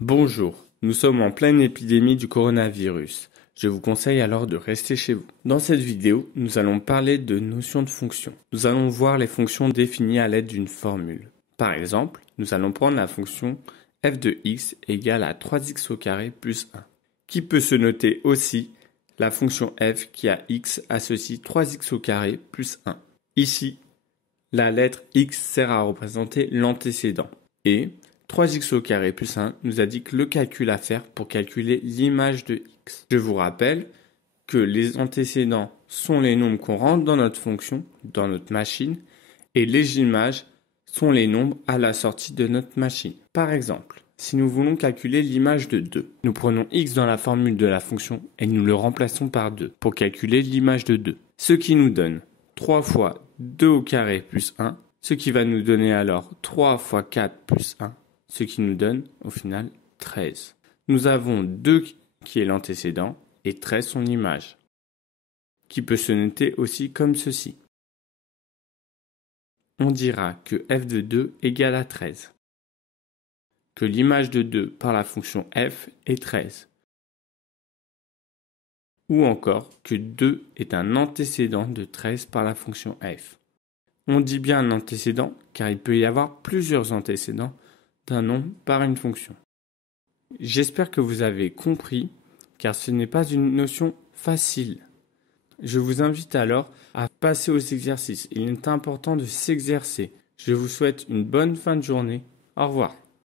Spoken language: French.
Bonjour, nous sommes en pleine épidémie du coronavirus. Je vous conseille alors de rester chez vous. Dans cette vidéo, nous allons parler de notions de fonctions. Nous allons voir les fonctions définies à l'aide d'une formule. Par exemple, nous allons prendre la fonction f de x égale à 3x au carré plus 1, qui peut se noter aussi la fonction f qui a x associe 3x au carré plus 1. Ici, la lettre x sert à représenter l'antécédent. Et 3x au carré plus 1 nous indique le calcul à faire pour calculer l'image de x. Je vous rappelle que les antécédents sont les nombres qu'on rentre dans notre fonction, dans notre machine, et les images sont les nombres à la sortie de notre machine. Par exemple, si nous voulons calculer l'image de 2, nous prenons x dans la formule de la fonction et nous le remplaçons par 2 pour calculer l'image de 2. Ce qui nous donne 3 fois 2 au carré plus 1, ce qui va nous donner alors 3 fois 4 plus 1, ce qui nous donne au final 13. Nous avons 2 qui est l'antécédent et 13 son image, qui peut se noter aussi comme ceci. On dira que f de 2 égale à 13, que l'image de 2 par la fonction f est 13, ou encore que 2 est un antécédent de 13 par la fonction f. On dit bien un antécédent car il peut y avoir plusieurs antécédents d'un nombre par une fonction. J'espère que vous avez compris car ce n'est pas une notion facile. Je vous invite alors à passer aux exercices. Il est important de s'exercer. Je vous souhaite une bonne fin de journée. Au revoir.